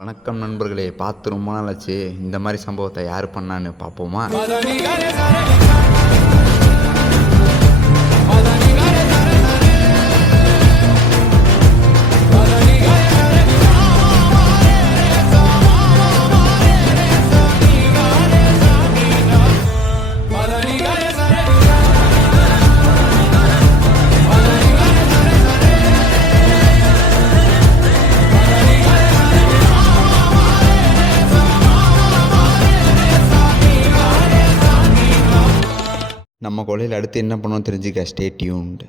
வணக்கம் நண்பர்களே, பார்த்து ரொம்ப நாள் ஆச்சு. இந்த மாதிரி சம்பவத்தை யார் பண்ணான்னு பார்ப்போமா? நம்ம கொலையில் அடுத்து என்ன பண்ணோம் தெரிஞ்சுக்க, ஸ்டே டியூன்ட்.